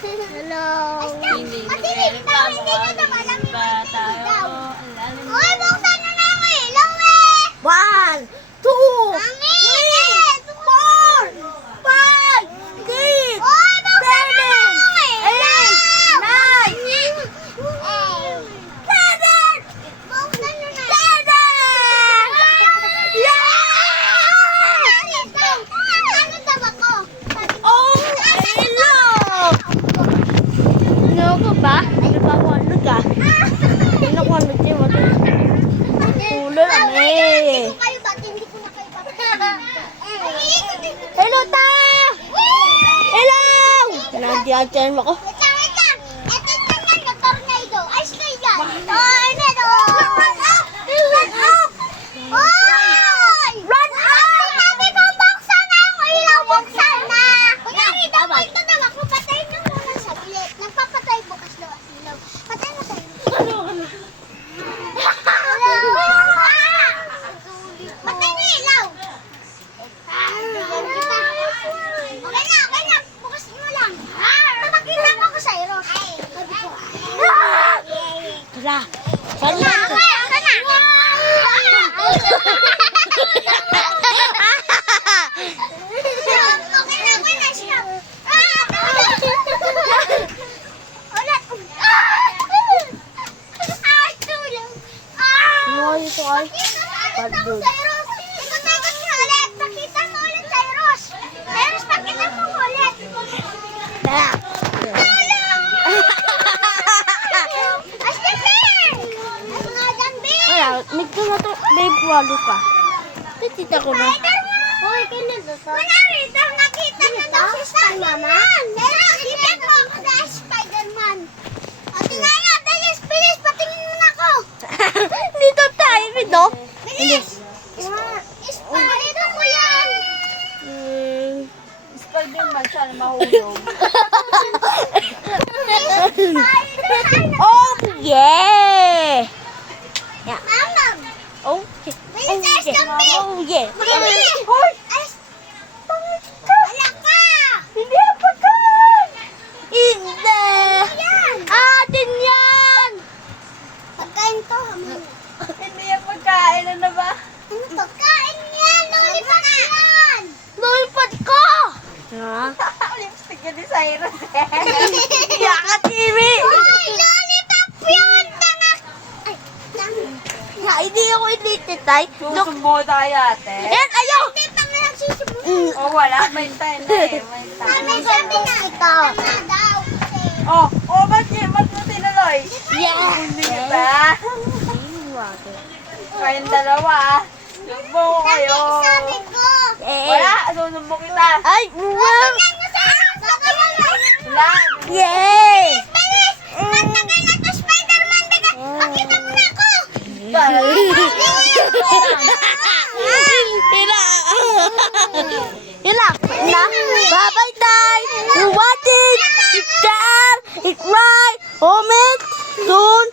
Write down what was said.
Hello. Hindi nagre-reklamo ba tayo? Uy, buksan na na ang ilaw eh! 1, 2, 3, 4, 5, 6, Diyan ako. Wait lang. Ito yan, nag-tornado. Ice na yan. Tornado. Run up! Run up! Oy! Run up! Sabi ko, buksan na ang ilaw. Buksan na. Kunyari, dapat ito daw ako. Patayin na muna sa bilit. Nagpapatay bukas daw ang ilaw. Patay na tayo. Patay na ilaw. Okay na. Bukas mo lang. Nakakita mo ako sa Eros. Tara. Sana. Okay na, stop. Ulit. Tulong. Ano ito ay? Pakita mo sa Eros. Ikot-ikot niya ulit. Pakita mo ulit sa Eros. Eros, pakita mo ulit. Tara. Medyo na to, babe, walo ka. Titita ko na. Hoy, kanina to. Kunwari, nakita na daw si Spider-Man. Nakita mo ako na Spider-Man. O, tingnan nga, bilis, patingin mo na ako. Dito tayo, Mido. Bilis. Spider ko yan. Spider-Man siya na mahulog. Oh, yeah! Mamam. Oh, yeah. Bilis, Estampi. Oh, yeah. Bilis. Hoy! Wala ka. Hindi ako ka! Hindi! Yan. Atin yan! Pagkain to. Hindi yung pagkain. Ano ba? Ano pagkain yan? Lollipop yan. Lulipad ko! Ha? Lipstick yun ni Cyrus eh. Yaka TV! Hoy, lollipop yun. Tanga. Ay, tanga. Ya, hindi ako ilitit, tay. Look, Susumbo tayo ate. yan, ayaw! Hindi, tanga lang sisimulan. Oh, wala. May time na eh. May Mami, time. sabi na. Tanga daw. Ba't mo tinuloy? Yeah! Hindi ba? Kayong dalawa ah. Sumbo ko kayo. Tanga, sabi ko. Wala, susumbo kita. Ay, wow! Tingnan mo sa baka Wala. Yay! Bilis! Matagal na to, Spider-Man! Pakita mo na ako! Ilang na. Bye-bye, tay. You want it? It's there. It's right. Home it. Soon.